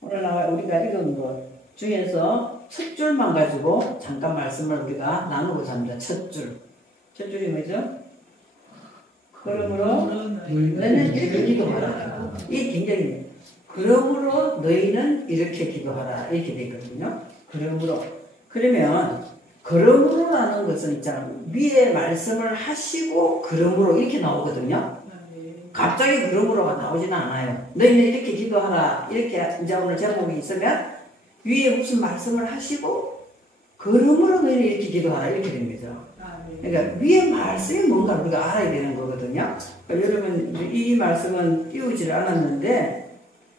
오늘 우리가 읽은 것 중에서 첫 줄만 가지고 잠깐 말씀을 우리가 나누고자 합니다. 첫 줄. 첫 줄이 뭐죠? 그러므로 너희는 이렇게 기도하라. 이 굉장히 그러므로 너희는 이렇게 기도하라. 이렇게 되어 있거든요. 그러므로. 그러면 그러므로라는 것은 있잖아. 위에 말씀을 하시고 그러므로 이렇게 나오거든요. 갑자기 그러므로가 나오지는 않아요. 너희는 이렇게 기도하라. 이렇게 이제 오늘 제목이 있으면 위에 무슨 말씀을 하시고 그러므로 너희는 이렇게 기도하라. 이렇게 된 거죠. 그러니까 위에 말씀이 뭔가 우리가 알아야 되는 거거든요. 그러니까 여러분 이 말씀은 띄우질 않았는데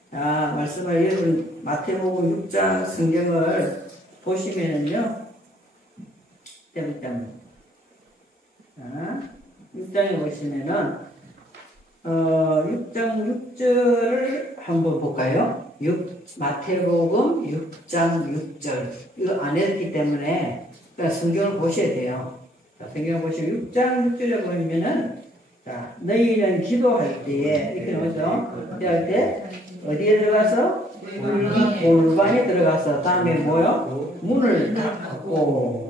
말씀을 여러분 마태복음 6장 성경을 보시면은요. 6장에 보시면은 6장 6절을 한번 볼까요? 마태복음 6장 6절. 이거 안 했기 때문에 성경을 보셔야 돼요. 자, 성경을 보시면 6장 6절에 보면은 자, 너희는 기도할 때에 이렇게 나오죠. 기도할 때 어디에 들어가서? 이 골방에 들어가서 다음에 뭐요? 문을 닫고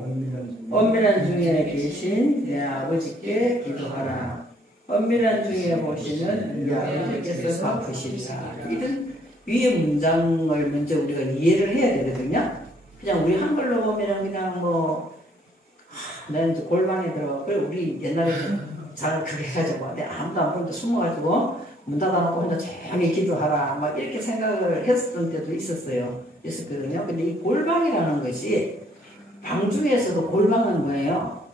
엄밀한 중에 계신 내 아버지께 기도하라. 엄밀한 중에 보시는 내 아버지께서 갚으시리라. 이런 위의 문장을 먼저 우리가 이해를 해야 되거든요. 그냥 우리 한글로 보면 그냥 나는 골방에 들어가. 그래 우리 옛날에 잘 그렇게 해가지고 아무도 안 보는데 숨어가지고 문 닫아놓고 혼자 조용히 기도하라 막 이렇게 생각을 했었던 때도 있었거든요. 근데 이 골방이라는 것이 방 중에서도 골방은 뭐예요?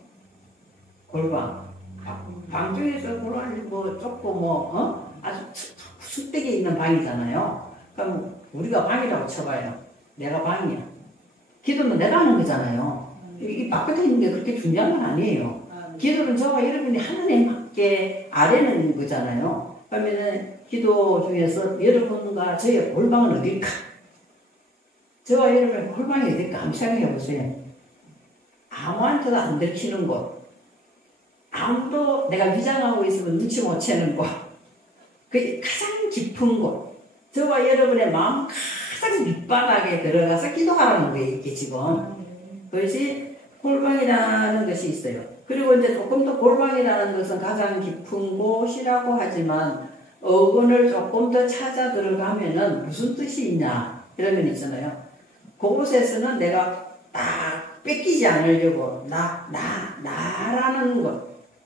골방. 방 중에서 골방이 좁고 아주 숙되게 있는 방이잖아요. 그럼 우리가 방이라고 쳐봐요. 내가 방이야. 기도는 내가 하는 거잖아요. 이 바깥에 있는 게 그렇게 중요한 건 아니에요. 기도는 저와 여러분이 하나님께 아뢰는 거잖아요. 그러면은 기도 중에서 여러분과 저의 골방은 어딜까? 저와 여러분의 골방이 어딜까? 한번 생각해 보세요. 아무한테도 안 들키는 곳, 아무도 내가 위장하고 있으면 눈치 못 채는 곳, 그 가장 깊은 곳, 저와 여러분의 마음 가장 밑바닥에 들어가서 기도하라는 거예요. 이게 지금 그것이 골방이라는 것이 있어요. 그리고 이제 조금 더 골방이라는 것은 가장 깊은 곳이라고 하지만 어근을 조금 더 찾아 들어가면은 무슨 뜻이 있냐 이런 건 있잖아요. 그곳에서는 내가 딱 뺏기지 않으려고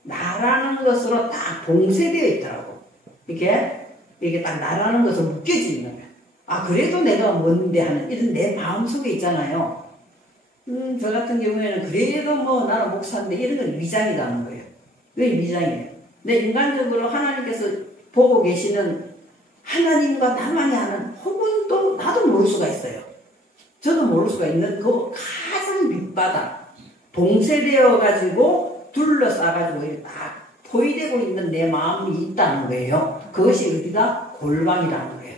나라는 것으로 딱 봉쇄되어 있더라고. 이게 딱 나라는 것으로 묶여지는 거야. 그래도 내가 뭔데 하는 이런 내 마음속에 있잖아요. 저 같은 경우에는 그래도 나는 목사인데 이런 건 위장이라는 거예요. 왜 위장이에요? 내 인간적으로 하나님께서 보고 계시는 하나님과 나만이 아는 혹은 또 나도 모를 수가 있어요. 저도 모를 수가 있는 그 가장 밑바닥 봉쇄되어 가지고 둘러싸가지고 딱 포위되고 있는 내 마음이 있다는 거예요. 그것이 어디가? 골방이라는 거예요.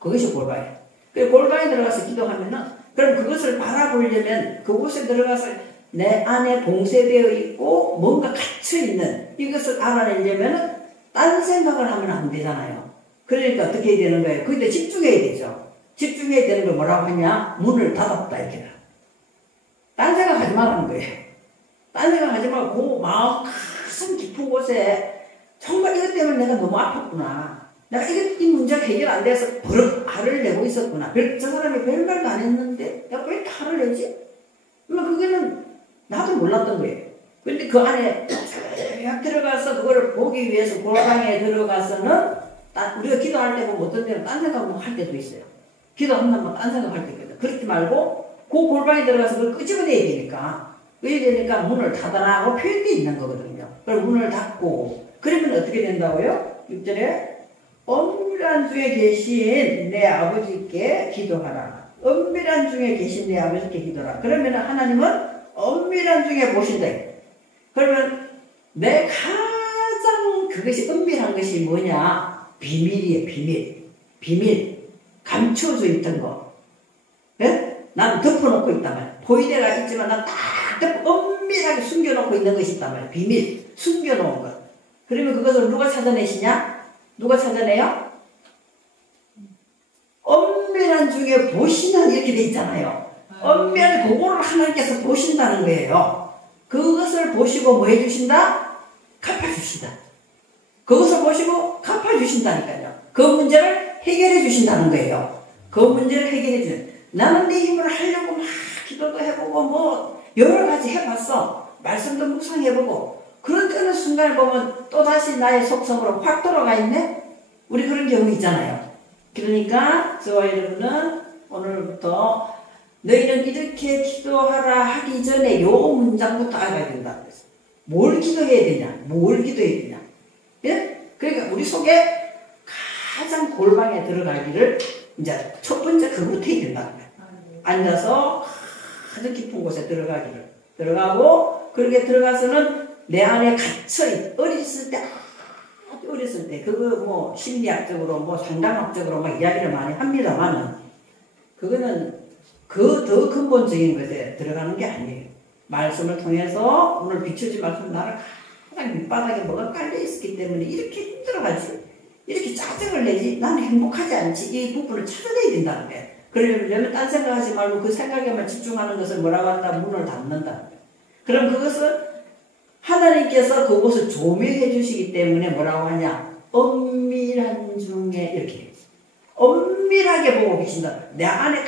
그것이 골방이에요. 그 골방에 들어가서 기도하면은 그럼 그것을 바라보려면 그곳에 들어가서 내 안에 봉쇄되어 있고 뭔가 갇혀있는 이것을 알아내려면 딴 생각을 하면 안 되잖아요. 그러니까 어떻게 해야 되는 거예요? 거기다 집중해야 되죠. 집중해야 되는 걸 뭐라고 하냐? 문을 닫았다 이렇게. 딴 생각 하지 말라는 거예요. 딴 생각 하지 말고 그 마음 가슴 깊은 곳에 정말 이것 때문에 내가 너무 아팠구나. 내가 이 문제가 해결 안 돼서 버릇 화를 내고 있었구나. 저 사람이 별말도 안 했는데 내가 왜 이렇게 화를 내지? 그게는 나도 몰랐던 거예요. 근데 그 안에 쫙 들어가서 그걸 보기 위해서 골방에 들어가서는 우리가 기도할 때 보면 어떤 때는 딴 생각 할 때도 있어요. 기도한다면 딴 생각 할 때도 있거든. 그렇지 말고 그 골방에 들어가서 그걸 끄집어내야 되니까 문을 닫아라고 표현되어 있는 거거든요. 그럼 문을 닫고 그러면 어떻게 된다고요? 6절에 엄밀한 중에 계신 내 아버지께 기도하라. 엄밀한 중에 계신 내 아버지께 기도하라. 그러면 하나님은 엄밀한 중에 보신다. 그러면 내 가장 그것이 은밀한 것이 뭐냐? 비밀이에요. 비밀. 감춰져 있던 거. 네? 나는 덮어놓고 있단 말이야. 보이대가 있지만 난 딱 엄밀하게 숨겨놓고 있는 것이 있단 말이야. 비밀. 숨겨놓은 것. 그러면 그것을 누가 찾아내시냐? 누가 찾아내요? 엄밀한 중에 보시는 이렇게 돼 있잖아요. 엄밀한 그거를 하나님께서 보신다는 거예요. 그것을 보시고 뭐 해주신다? 갚아주신다. 그것을 보시고 갚아주신다니까요. 그 문제를 해결해 주신다는 거예요. 그 문제를 해결해 주는. 나는 내 힘으로 하려고 막 기도도 해보고 뭐 여러 가지 해봤어. 말씀도 묵상해보고. 그런 어느 순간을 보면 또다시 나의 속성으로 확 돌아가 있네? 우리 그런 경우 있잖아요. 그러니까 저와 여러분은 오늘부터 너희는 이렇게 기도하라 하기 전에 요 문장부터 알아야 된다. 뭘 기도해야 되냐? 뭘 기도해야 되냐? 예? 그러니까 우리 속에 가장 골방에 들어가기를 이제 첫 번째 그거부터 해야 된다는 거예요. 앉아서 아주 깊은 곳에 들어가고 그렇게 들어가서는 내 안에 갇혀 어렸을 때 그거 뭐 심리학적으로 뭐 상담학적으로 막 이야기를 많이 합니다만은 그거는 그 더 근본적인 것에 들어가는 게 아니에요. 말씀을 통해서 오늘 비춰진 말씀 나를 가장 밑바닥에 뭐가 깔려 있었기 때문에 이렇게 힘들어가지 이렇게 짜증을 내지 나는 행복하지 않지 이 부분을 찾아내야 된다는 거예요. 그러려면 딴 생각하지 말고 그 생각에만 집중하는 것을 뭐라고 한다? 문을 닫는다는 거예요. 그럼 그것은 하나님께서 그곳을 조명해 주시기 때문에 뭐라고 하냐? 엄밀한 중에 이렇게 되어 있어요. 엄밀하게 보고 계신다. 내 안에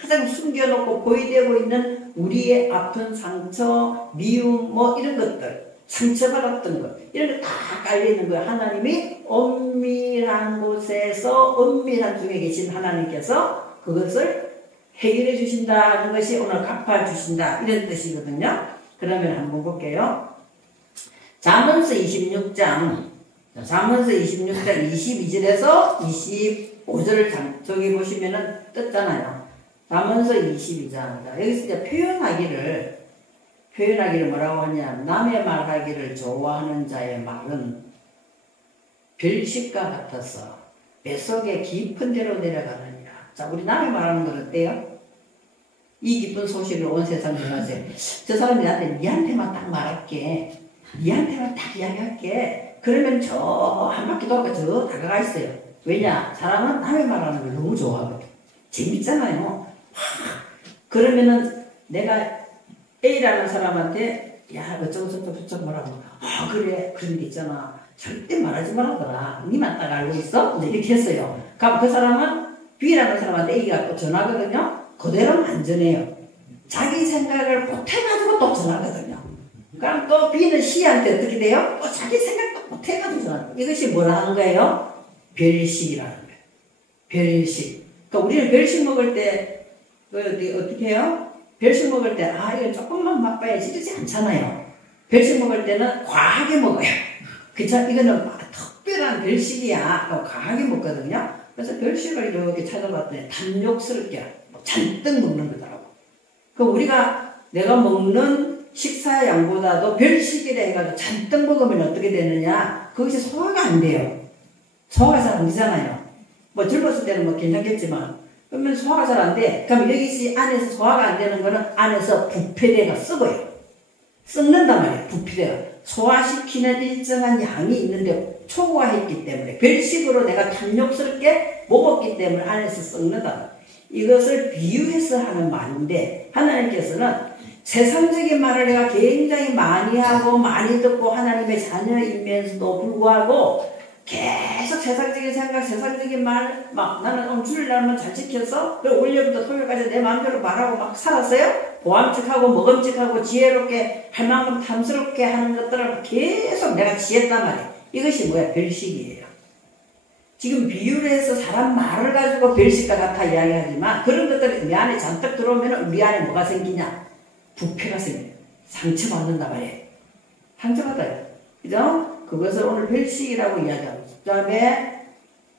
가장 숨겨놓고 보이되고 있는 우리의 아픈 상처, 미움, 뭐 이런 것들, 상처받았던 것, 이런 거 다 깔려있는 거예요. 하나님이 엄밀한 곳에서 엄밀한 중에 계신 하나님께서 그것을 해결해 주신다는 것이 오늘 갚아주신다 이런 뜻이거든요. 그러면 한번 볼게요. 잠언서 26장 22절에서 25절을 저기 보시면은 떴잖아요. 잠언서 22장. 여기서 이제 표현하기를 뭐라고 하냐. 남의 말하기를 좋아하는 자의 말은 별식과 같아서 뱃속에 깊은 데로 내려가느니라. 자, 우리 남의 말하는 건 어때요? 이 기쁜 소식을 온 세상 전하세요. 저 사람이 니한테만 딱 말할게. 니한테만 딱 이야기할게. 그러면 저 한 바퀴 돌고 저 다가가 있어요. 왜냐? 사람은 남의 말하는 걸 너무 좋아하거든. 재밌잖아요. 그러면은 내가 A라는 사람한테 야 어쩌고 저쩌고 뭐라고 그래 그런 게 있잖아. 절대 말하지 말라더라. 니만 딱 알고 있어? 이렇게 했어요. 그럼 그 사람은 B라는 사람한테 A가 또 전하거든요. 그대로는 안 전해요. 자기 생각을 못해가지고 또 전하거든요. 그럼 또 B는 C한테 어떻게 돼요? 또 자기 생각도 못해가지고 전하거든요. 이것이 뭐라는 거예요? 별식이라는 거예요. 별식. 그러니까 우리는 별식 먹을 때 어떻게 해요? 별식 먹을 때 이거 조금만 맛봐야지 이러지 않잖아요. 별식 먹을 때는 과하게 먹어요. 그쵸? 이거는 특별한 별식이야. 과하게 먹거든요. 그래서 별식을 이렇게 찾아봤더니 탐욕스럽게 잔뜩 먹는 거더라고. 그 우리가 내가 먹는 식사 양보다도 별식이라 해가지고 잔뜩 먹으면 어떻게 되느냐? 그것이 소화가 안 돼요. 소화가 잘 안 되잖아요. 뭐 젊었을 때는 뭐 괜찮겠지만 그러면 소화가 잘 안 돼. 그럼 여기 안에서 소화가 안 되는 거는 안에서 부패대가 썩어요. 썩는단 말이에요. 부패대가. 소화시키는 일정한 양이 있는데 초과했기 때문에 별식으로 내가 탐욕스럽게 먹었기 때문에 안에서 썩는다. 이것을 비유해서 하는 말인데 하나님께서는 세상적인 말을 내가 굉장히 많이 하고 많이 듣고 하나님의 자녀이면서도 불구하고 계속 세상적인 생각, 세상적인 말, 나는 오늘 주일날만 잘 지켰어? 그리고 월요일부터 토요일까지 내 마음대로 말하고 막 살았어요? 보암직하고 먹음직하고 지혜롭게 할 만큼 탐스럽게 하는 것들을 계속 내가 지었단 말이에요. 이것이 뭐야? 별식이에요. 지금 비유를 해서 사람 말을 가지고 별식과 같아 이야기하지만 그런 것들이 우리 안에 잔뜩 들어오면 우리 안에 뭐가 생기냐? 부패가 생겨요. 상처받는단 말이에요. 상처받아요. 그죠? 그것을 오늘 별식이라고 이야기하고 그 다음에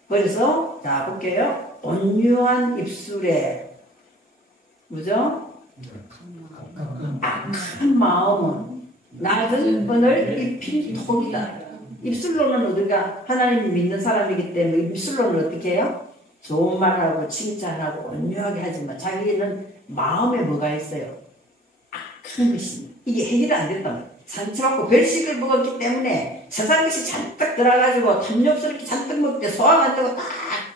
그래서 자 볼게요. 온유한 입술에 뭐죠? 악한 마음은 낮은 번을 입힌 톡이다. 입술로는 우리가 하나님 믿는 사람이기 때문에 입술로는 어떻게 해요? 좋은 말하고 칭찬하고 온유하게 하지만 자기는 마음에 뭐가 있어요? 악한 것이 이게 해결이 안 됐단 말이에요. 상처받고 별식을 먹었기 때문에 세상 것이 잔뜩 들어가지고 탐욕스럽게 잔뜩 먹을 때 소화가 안 되고 딱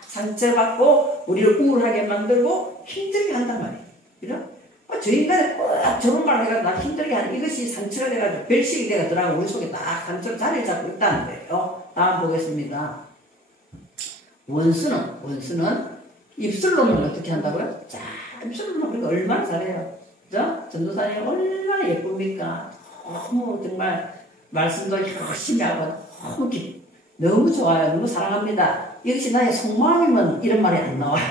상처받고 우리를 우울하게 만들고 힘들게 한단 말이에요. 그죠? 저 인간이 꼭 저런 말을 해가지고 나 힘들게 하는 이것이 상처가 돼가지고 별식이 돼가지고 우리 속에 딱 상처로 자리를 잡고 있다는 거예요. 다음 보겠습니다. 원수는 입술로는 어떻게 한다고요? 자, 입술로는 우리가 얼마나 잘해요. 그죠? 전도사님 얼마나 예쁩니까? 너무 정말 말씀도 열심히 하고 너무 좋아요. 너무 사랑합니다. 이것이 나의 속마음이면 이런 말이 안 나와요.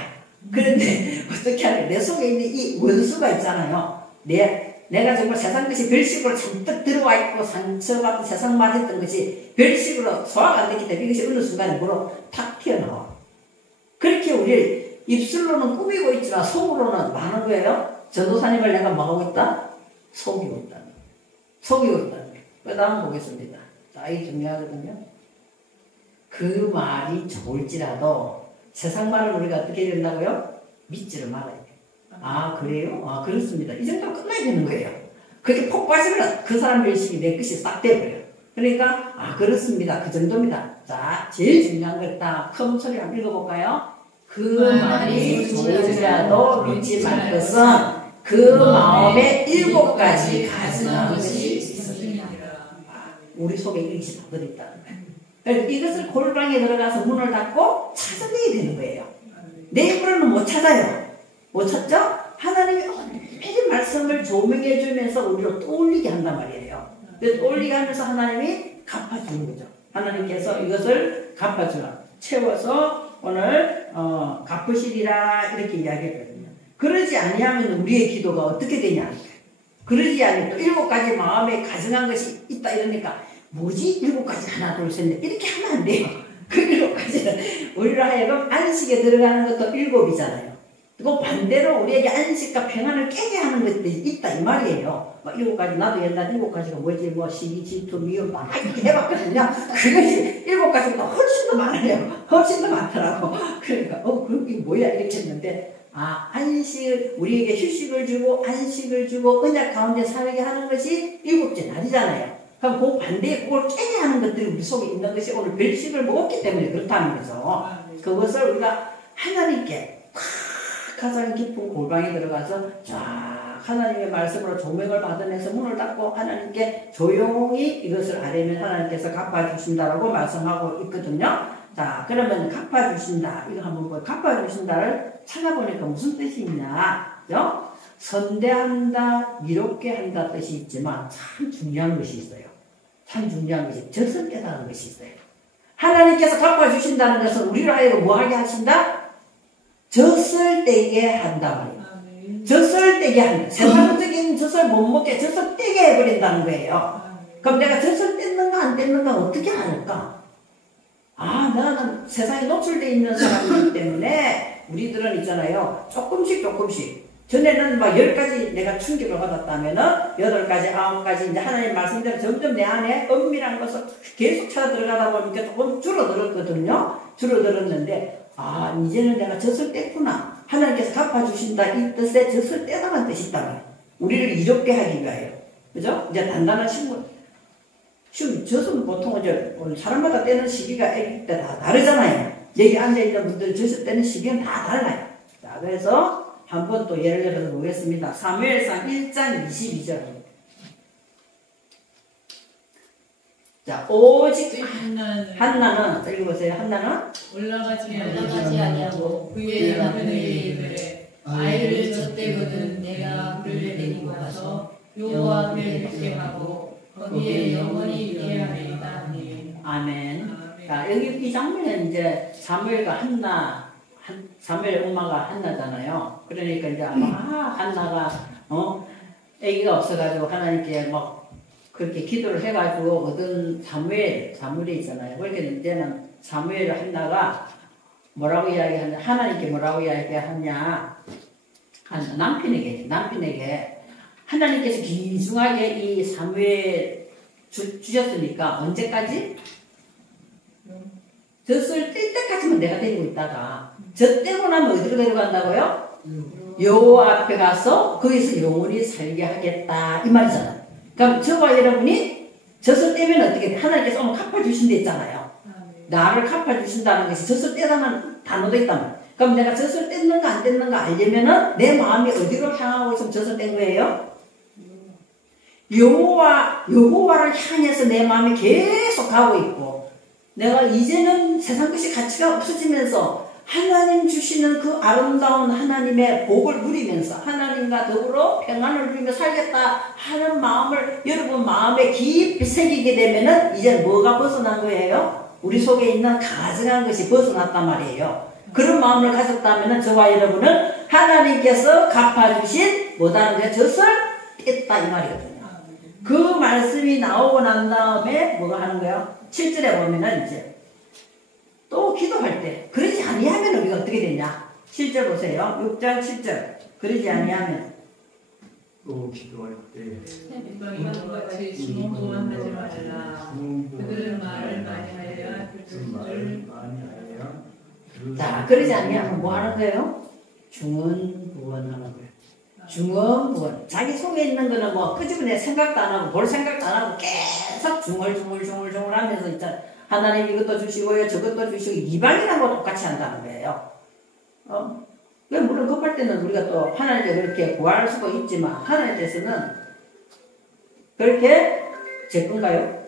그런데 어떻게 하냐, 내 속에 있는 이 원수가 있잖아요. 내가 정말 세상 것이 별식으로 잔뜩 들어와 있고 상처받고 세상 말했던 것이 별식으로 소화가 안 됐기 때문에 이것이 어느 순간에 뭐로 탁 튀어나와. 그렇게 우리 입술로는 꾸미고 있지만 속으로는 뭐 하는 거예요? 전도사님을 내가 뭐하고 있다? 속이고 있다. 속이고 있다. 그 다음 보겠습니다. 자, 이게 중요하거든요. 그 말이 좋을지라도 세상 말을 우리가 어떻게 해야 된다고요? 믿지를 말아야 돼요. 아, 그래요? 아, 그렇습니다. 이 정도면 끝나야 되는 거예요. 그렇게 폭 빠지면 그 사람 별식이 내 것이 싹 돼버려요. 그러니까, 아, 그렇습니다. 그 정도입니다. 자, 제일 중요한 걸 딱 큰 소리 한번 읽어볼까요? 그 말이 좋을지라도 믿지 말 것은 그 마음에 7가지 가증한 것이 있으니라. 우리 속에 이것이 다 들어있다는 거예요. 그래서 이것을 골방에 들어가서 문을 닫고 찾아내야 되는 거예요. 내 입으로는 못 찾아요. 못 찾죠? 하나님이 매일 말씀을 조명해 주면서 우리로 떠올리게 한단 말이에요. 그래서 떠올리게 하면서 하나님이 갚아주는 거죠. 하나님께서 이것을 갚아주라. 채워서 오늘 갚으시리라 이렇게 이야기했거든요. 그러지 아니하면 우리의 기도가 어떻게 되냐. 그러지 않으면 또 7가지 마음에 가증한 것이 있다 이러니까 뭐지? 7가지 하나 둘 셋 넷 이렇게 하면 안 돼요. 그 7가지는 우리로 하여금 안식에 들어가는 것도 7이잖아요. 그리고 반대로 우리에게 안식과 평안을 깨게 하는 것들이 있다 이 말이에요. 뭐 7가지 나도 옛날 7가지가 뭐지? 뭐 시기, 질투, 미움 막 이렇게 해봤거든요. 그것이 7가지보다 훨씬 더 많아요. 훨씬 더 많더라고. 그러니까 그런 게 뭐야 이렇게 했는데 아, 우리에게 휴식을 주고 안식을 주고 언약 가운데 살게 하는 것이 7째 날이잖아요. 그럼 그 반대에 그걸 깨게 하는 것들이 우리 속에 있는 것이 오늘 별식을 먹었기 때문에 그렇다는 거죠. 그것을 우리가 하나님께 가장 깊은 골방에 들어가서 쫙 하나님의 말씀으로 조명을 받으면서 문을 닫고 하나님께 조용히 이것을 아뢰면 하나님께서 갚아주신다라고 말씀하고 있거든요. 자, 그러면 갚아주신다. 이거 한번 보요. 갚아주신다를 찾아보니까 무슨 뜻이 있냐. 그죠? 선대한다, 미롭게 한다 뜻이 있지만 참 중요한 것이 있어요. 참 중요한 것이 젖을 떼다는 것이 있어요. 하나님께서 갚아주신다는 것은 우리로 하여금 뭐하게 하신다? 젖을 떼게 한다 말이에요. 젖을 떼게 한다. 세상적인 젖을 못 먹게 젖을 떼게 해버린다는 거예요. 그럼 내가 젖을 떼는가 안 떼는가 어떻게 알까? 아, 나는 세상에 노출되어 있는 사람이기 때문에 우리들은 있잖아요. 조금씩. 전에는 막 10가지 내가 충격을 받았다면은 8가지, 9가지 이제 하나님 말씀대로 점점 내 안에 은밀한 것을 계속 찾아 들어가다 보니까 조금 줄어들었거든요. 줄어들었는데 아, 이제는 내가 젖을 뗐구나. 하나님께서 갚아주신다. 이 뜻에 젖을 떼다란 뜻이 있단 말이에요. 우리를 이롭게 하기 위하여. 그죠? 이제 단단한 젖은 보통 이제 사람마다 떼는 시기가 아기 때 다 다르잖아요. 여기 앉아있는 분들 젖을 떼는 시기는 다 달라요. 자, 그래서 한번 또 예를 들어서 보겠습니다. 사무엘상 1장 22절입니다. 자, 오직 한나는 읽어보세요. 한나는 올라가지 아니하고 그의 남편에게 이르되 아이를 젖대거든 내가 그를 데리고 가서 여호와 앞에 복행하고 거기에 영원히 있게 하리이다. 아멘. 자, 여기 이 장면은 이제 사무엘과 사무엘 엄마가 한나잖아요. 그러니까 이제 한나가 아기가 없어가지고 하나님께 막 그렇게 기도를 해가지고 얻은 사무엘이 있잖아요. 그러니까 이제는 사무엘 한나가 뭐라고 이야기하냐, 하나님께 뭐라고 이야기하냐, 남편에게 하나님께서 긴중하게 이 사무엘 주셨으니까 언제까지? 젖을 뗄 때까지만 내가 데리고 있다가 젖 떼고 나면 어디로 데려간다고요? 여호와 앞에 가서 거기서 영원히 살게 하겠다 이 말이잖아요. 그럼 저와 여러분이 젖을 떼면 어떻게 돼? 하나님께서 오늘 갚아주신다 했잖아요. 나를 갚아주신다는 것이 젖을 떼다는 단어도 있단 말이야. 그럼 내가 젖을 뗐는가 안 뗐는가 알려면은 내 마음이 어디로 향하고 있으면 젖을 뗀 거예요? 여호와를 향해서 내 마음이 계속 가고 있고, 내가 이제는 세상 것이 가치가 없어지면서 하나님 주시는 그 아름다운 하나님의 복을 누리면서 하나님과 더불어 평안을 누리며 살겠다 하는 마음을 여러분 마음에 깊이 새기게 되면은 이제 뭐가 벗어난 거예요? 우리 속에 있는 가증한 것이 벗어났단 말이에요. 그런 마음을 가졌다면 저와 여러분은 하나님께서 갚아주신 뭐다는 거야? 젖을 뗐다 이 말이거든요. 그 말씀이 나오고 난 다음에 뭐가 하는 거야? 7절에 보면은 이제 또 기도할 때 그러지 아니하면 우리가 어떻게 되냐? 7절 보세요. 6장 7절. 그러지 아니하면 또 기도할 때 이와 같이 중언부언 하지 말라. 그들은 말을 많이 하여야 자, 그러지 아니하면 뭐 하는 거예요? 중언부언 하는 거예요. 중언부언. 자기 속에 있는 거는 뭐 끄집어내 생각도 안 하고 볼 생각도 안 하고 계속 중얼중얼 하면서 있잖아. 하나님 이것도 주시고요, 저것도 주시고, 이방이라는 거 똑같이 한다는 거예요. 물론 급할 때는 우리가 또 하나님께 그렇게 구할 수도 있지만, 하나님께서는 그렇게 제 건가요?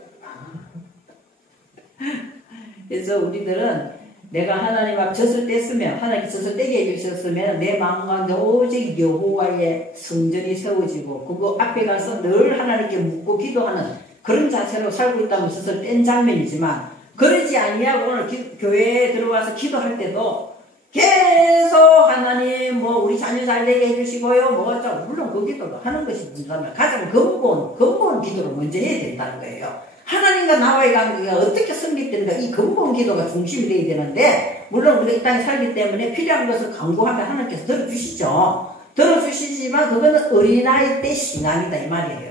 그래서 우리들은 내가 하나님 앞 젖을 뗐으면, 하나님께 젖을 떼게 해주셨으면, 내 마음 가운데 오직 여호와의 성전이 세워지고, 그거 앞에 가서 늘 하나님께 묻고 기도하는 그런 자세로 살고 있다면 젖을 뗀 장면이지만, 그러지 아니하고 오늘 교회에 들어와서 기도할 때도 계속 하나님 뭐 우리 자녀 잘 되게 해주시고요, 뭐 어쩌고, 물론 그 기도도 하는 것이 문제라면 가장 근본 기도를 먼저 해야 된다는 거예요. 하나님과 나와의 관계가 어떻게 성립되는가, 이 근본 기도가 중심이 되어야 되는데, 물론 우리가 이 땅에 살기 때문에 필요한 것을 강구하면 하나님께서 들어주시죠. 들어주시지만 그거는 어린아이 때 신앙이다 이 말이에요.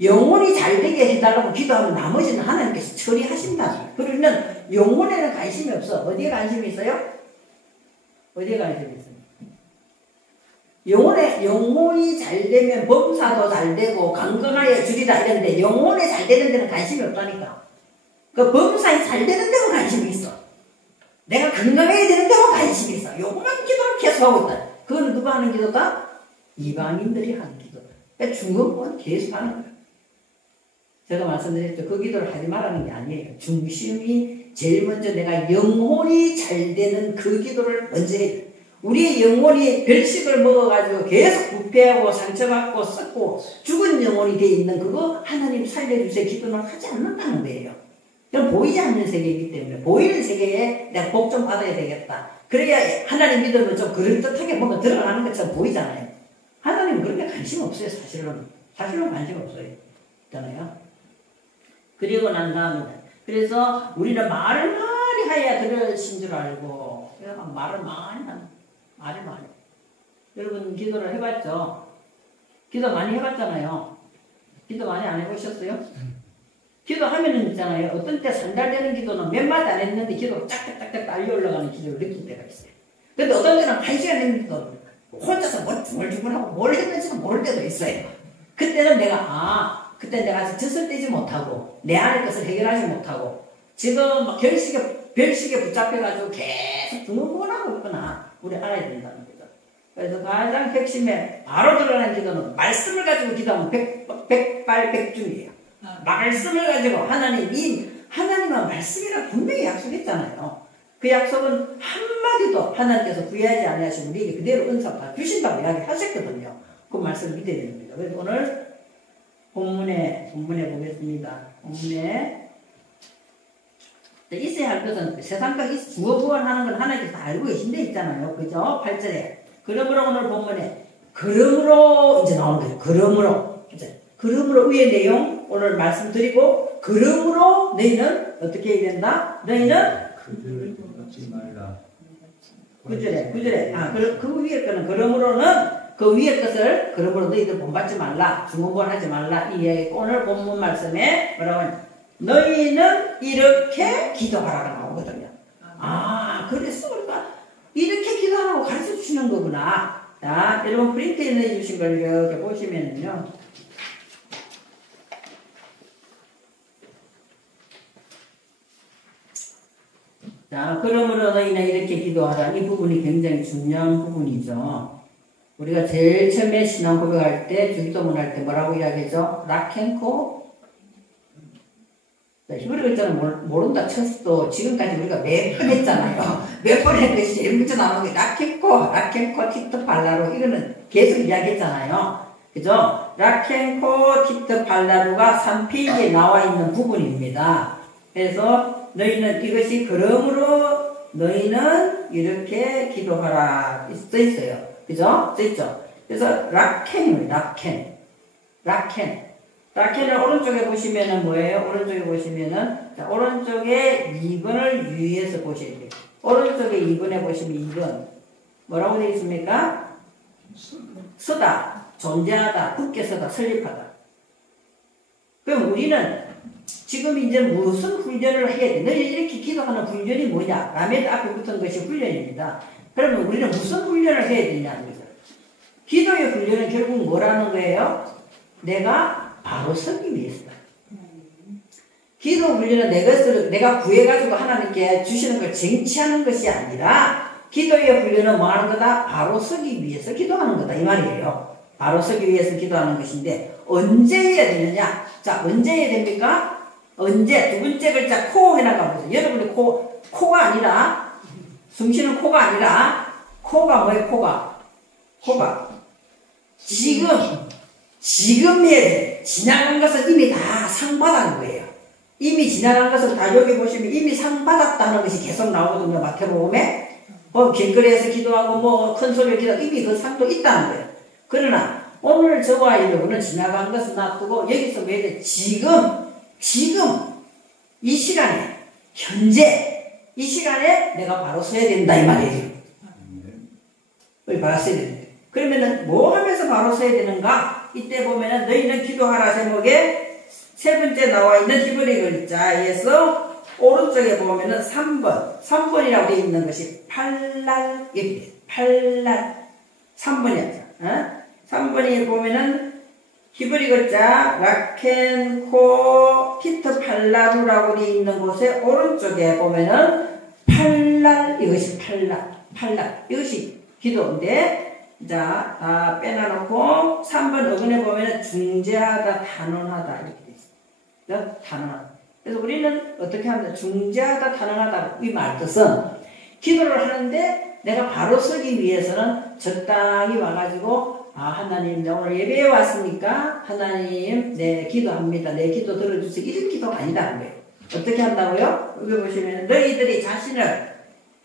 영혼이 잘 되게 해달라고 기도하면 나머지는 하나님께서 처리하신다. 그러면 영혼에는 관심이 없어. 어디에 관심이 있어요? 어디에 관심이 있어요? 영혼이 잘 되면 범사도 잘 되고 강건하여 주리라 이랬는데, 영혼이 잘 되는 데는 관심이 없다니까. 그 범사에 잘 되는 데는 관심이 있어. 내가 건강해야 되는 데는 관심이 있어. 요것만 기도를 계속 하고 있다. 그거는 누가 하는 기도다? 이방인들이 하는 기도다. 그러니까 중국은 계속 하는 거야. 제가 말씀드렸죠. 그 기도를 하지 말라는 게 아니에요. 중심이 제일 먼저 내가 영혼이 잘 되는 그 기도를 먼저 해야 돼. 우리의 영혼이 별식을 먹어가지고 계속 부패하고 상처받고 썩고 죽은 영혼이 돼 있는 그거 하나님 살려주세요 기도는 하지 않는다는 거예요. 그럼 보이지 않는 세계이기 때문에 보이는 세계에 내가 복 좀 받아야 되겠다. 그래야 하나님 믿으면 좀 그럴듯하게 뭔가 들어가는 것처럼 보이잖아요. 하나님은 그런 게 관심 없어요. 사실은 관심 없어요. 있잖아요. 그리고 난 다음에 그래서 우리는 말을 많이 해야 들으신 줄 알고 말을 많이 하는 말을 많이. 여러분 기도를 해봤죠? 기도 많이 해봤잖아요. 기도 많이 안 해보셨어요? 기도하면은 있잖아요. 어떤 때 산달되는 기도는 몇 마디 안 했는데 기도가 짝짝짝짝 달려 올라가는 기도를 느낄 때가 있어요. 근데 어떤 때는 1시간 했는 기도 혼자서 뭘 중얼중얼하고 뭘 했는지는 모를 때도 있어요. 그때는 그때 내가 아직 젖을 떼지 못하고 내 안의 것을 해결하지 못하고 지금 막 별식에 붙잡혀가지고 계속 중얼중얼하고 있구나. 우리 알아야 된다는 거죠. 그래서 가장 핵심에 바로 들어가는 기도는 말씀을 가지고 기도하면 백발백중이에요. 말씀을 가지고 하나님은 말씀이라 분명히 약속했잖아요. 그 약속은 한마디도 하나님께서 구애하지 아니하시고 우리에게 그대로 은사가 주신다고 이야기하셨거든요. 그 말씀을 믿어야 됩니다. 그래서 오늘 본문에 보겠습니다. 본문에 있어야 할 것은 세상까지 주어구원하는 건 하나님께서 다 알고 계신데 있잖아요. 그죠? 8절에 그러므로 오늘 본문에 그러므로 이제 나오는 거예요. 그러므로 위의 내용 오늘 말씀드리고 그러므로 너희는 어떻게 해야 된다? 너희는 그들을 본받지 말라. 9절에 그 위에 거는 그러므로는 그 위의 것을 그러므로 너희들 본받지 말라. 중언부언하지 말라. 이 오늘 본문 말씀에 뭐라고 하냐? 너희는 이렇게 기도하라가 나오거든요. 그래서 우리가 이렇게 기도하라고 가르쳐 주시는 거구나. 자, 여러분 프린트에 내주신 걸 이렇게 보시면요. 자, 그러므로 너희는 이렇게 기도하라. 이 부분이 굉장히 중요한 부분이죠. 우리가 제일 처음에 신앙 고백할 때, 주기도문 할 때 뭐라고 이야기하죠? 라켄코. 히브리 글자는 모른다 쳤어도 지금까지 우리가 몇 번 했잖아요. 몇 번 했는데 제일 먼저 나오는 게 라켄코, 티트 발라로. 이거는 계속 이야기했잖아요. 그죠? 라켄코, 티트 발라루가 3페이지에 나와 있는 부분입니다. 그래서 너희는 이것이 그러므로 너희는 이렇게 기도하라 써 있어요. 그죠? 써 있죠? 그래서 라켄입니다. 라켄을 오른쪽에 보시면은 뭐예요? 오른쪽에 보시면은 자, 오른쪽에 2번을 유의해서 보셔야 돼요. 오른쪽에 2번에 보시면 2번 뭐라고 되어 있습니까? 서다, 존재하다, 굳게 서다, 설립하다. 그럼 우리는 지금 이제 무슨 훈련을 해야 돼? 너희 이렇게 기도하는 훈련이 뭐냐? 라멘 앞에 붙은 것이 훈련입니다. 그러면 우리는 무슨 훈련을 해야 되냐는 거죠. 기도의 훈련은 결국 뭐라는 거예요? 내가 바로 서기 위해서다. 기도 훈련은 내가 구해가지고 하나님께 주시는 걸 쟁취하는 것이 아니라 기도의 훈련은 뭐 하는 거다? 바로 서기 위해서 기도하는 거다. 이 말이에요. 바로 서기 위해서 기도하는 것인데 언제 해야 되느냐? 자, 언제 해야 됩니까? 언제? 두 번째 글자 코 해나가 보세요. 여러분이 코가 아니라 숨 쉬는 코가 아니라 코가 뭐예요? 코가 지금 해야 돼. 지나간 것은 이미 다 상 받은 거예요. 이미 지나간 것은 다 여기 보시면 이미 상 받았다는 것이 계속 나오거든요. 마태복음에 길거리에서 기도하고 뭐 큰 소리로 기도하고 이미 그 상도 있다는 거예요. 그러나 오늘 저와 여러분은 지나간 것은 놔두고 여기서 왜 돼? 지금 이 시간에 현재 이 시간에 내가 바로 서야 된다 이 말이에요. 우리 바로 서야 된다. 그러면은 뭐 하면서 바로 서야 되는가? 이때 보면은 너희는 기도하라 제목에 세 번째 나와 있는 히브리 글자에서 오른쪽에 보면은 3번이라고 되어 있는 것이 팔랄, 여기 팔랄 3번이었죠. 3번이 보면은 히브리 글자 라켄코 티트 팔라루라고 되어 있는 곳에 오른쪽에 보면은 팔랄, 이것이 팔랄 이것이 기도인데 자, 다 빼놔놓고 3번 어근에 보면은 중재하다, 단언하다 이렇게 돼 있어요. 단언하다. 그래서 우리는 어떻게 합니까? 중재하다, 단언하다 이 말 뜻은 기도를 하는데 내가 바로 서기 위해서는 적당히 와가지고 하나님 내 오늘 예배에 왔으니까 하나님 내 기도합니다. 내 기도 들어주세요. 이런 기도가 아니다는 거예요. 어떻게 한다고요? 여기 보시면 너희들이 자신을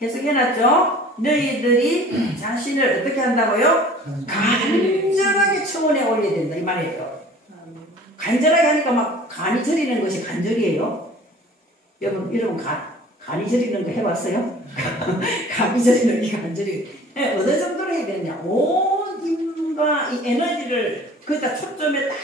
해석해놨죠? 너희들이 자신을 어떻게 한다고요? 간절하게 청원에 올려야 된다 이 말이에요. 간절하게 하니까 막 간이 저리는 것이 간절이에요. 여러분 간이 저리는 거 해봤어요? 간이 저리는 게 간절이 어느 정도로 해야 되느냐? 온 힘과 이 에너지를 거기다 초점에 딱